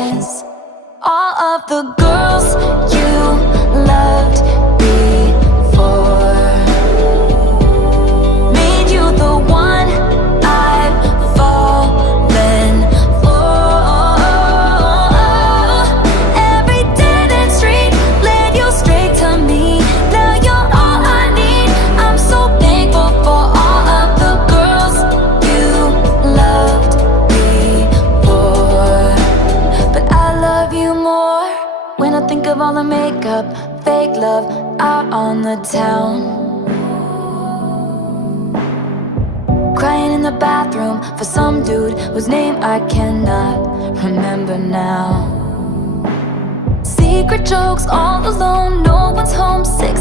All of the girls you loved before made you the one I've fallen for. Every dead end street led you straight to me. Now you're all I need. I'm so thankful for all of the girls you loved before. But I love you more when I think of all the makeup, fake love out on the town. Crying in the bathroom for some dude whose name I cannot remember now. Secret jokes all alone, no one's home, 6